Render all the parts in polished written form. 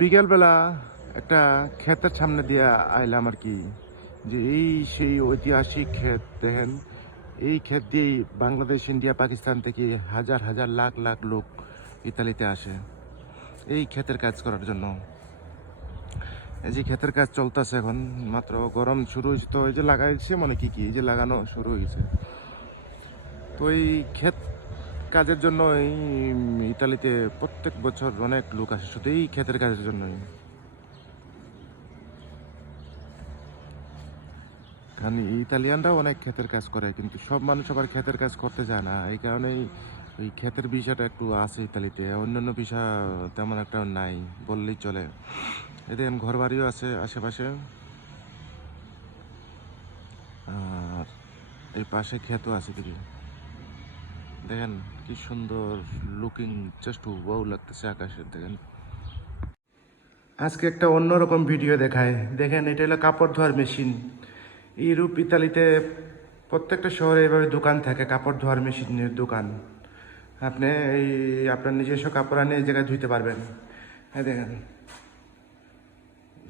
বিকেলবেলা একটা ক্ষেতের সামনে দিয়ে আইলাম আর কি, যে এই সেই ঐতিহাসিক ক্ষেত দেখেন। এই ক্ষেত দিয়েই বাংলাদেশ, ইন্ডিয়া, পাকিস্তান থেকে হাজার হাজার লাখ লাখ লোক ইতালিতে আসে এই ক্ষেতের কাজ করার জন্য। এই যে ক্ষেতের কাজ চলতেছে এখন, মাত্র গরম শুরু হয়েছে, তো এই যে লাগাইছে মানে কি এই যে লাগানো শুরু হয়েছে। তো এই ক্ষেত কাজের জন্য এই ইতালিতে প্রত্যেক বছর অনেক লোক আসে শুধু এই ক্ষেতের কাজের জন্যই। কারণ ইতালিয়ানরাও অনেক ক্ষেতের কাজ করে, কিন্তু সব মানুষ আবার ক্ষেতের কাজ করতে যায় না। এই কারণেই ওই ক্ষেতের বিষয়টা একটু আছে ইতালিতে, অন্যান্য বিষয় তেমন একটা নাই বললেই চলে। এদের ঘর বাড়িও আছে আশেপাশে, আর এই পাশে ক্ষেতও আছে কিছু। দেখেন কি সুন্দর লুকিং, জাস্ট ওয়াও লাগতেছে আকাশের। দেখেন আজকে একটা অন্যরকম ভিডিও দেখায়। দেখেন এটা হলো কাপড় ধোয়ার মেশিন। ইউরোপ, ইতালিতে প্রত্যেকটা শহরে এভাবে দোকান থাকে, কাপড় ধোয়ার মেশিনের দোকান। আপনি এই আপনার নিজস্ব কাপড় আনিয়ে এই জায়গায় ধুইতে পারবেন। হ্যাঁ দেখেন,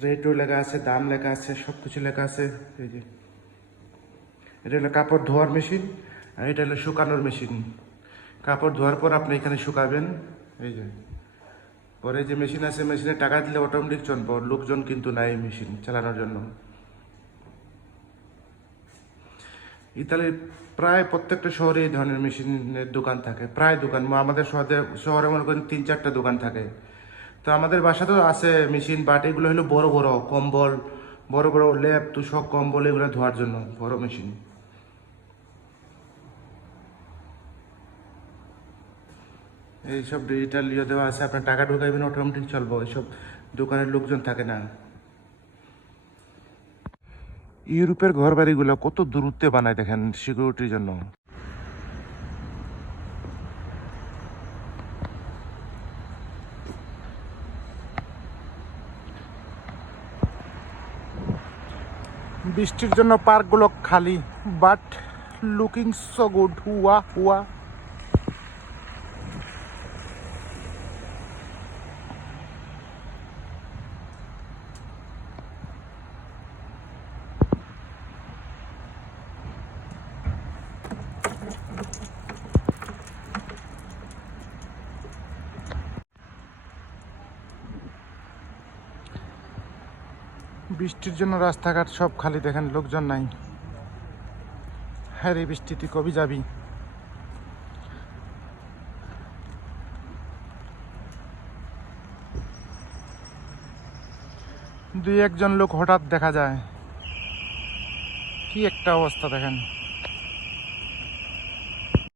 রেটও লেখা আছে, দাম লেখা আছে, সব কিছু লেখা আছে। এই যে এটা হলো কাপড় ধোয়ার মেশিন, আর এটা হলো শুকানোর মেশিন। কাপড় ধোয়ার পর আপনি এখানে শুকাবেন। এই যে পরে যে মেশিন আছে, মেশিনে টাকা দিলে অটোমেটিক চলবে, লোকজন কিন্তু নাই মেশিন চালানোর জন্য। ইতালির প্রায় প্রত্যেকটা শহরে এই ধরনের মেশিনের দোকান থাকে, প্রায় দোকান। আমাদের শহরে মনে করেন 3-4টা দোকান থাকে। তো আমাদের বাসাতেও আছে মেশিন, বাট এগুলো হলো বড় বড় কম্বল, বড় বড় লেপ তুষক কম্বল এগুলো ধোয়ার জন্য বড় মেশিন। এইসব ডিজিটাল ইয়ে দেওয়া আছে, আপনার টাকা ঢুকাইবেন অটোমেটিক চলবো, এইসব দোকানের লোকজন থাকে না। ইউরোপের ঘর বাড়িগুলো কত দূরত্বে বানায় দেখেন সিকিউরিটির জন্য। বৃষ্টির জন্য পার্কগুলো খালি, বাট লুকিং সো গুড। হুয়া হুয়া। বৃষ্টির জন্য রাস্তাঘাট সব খালি, দেখেন লোকজন নাই। হ্যাঁ রে বৃষ্টি, তুই কবে যাবি? দুই একজন লোক হঠাৎ দেখা যায়। কি একটা অবস্থা দেখেন।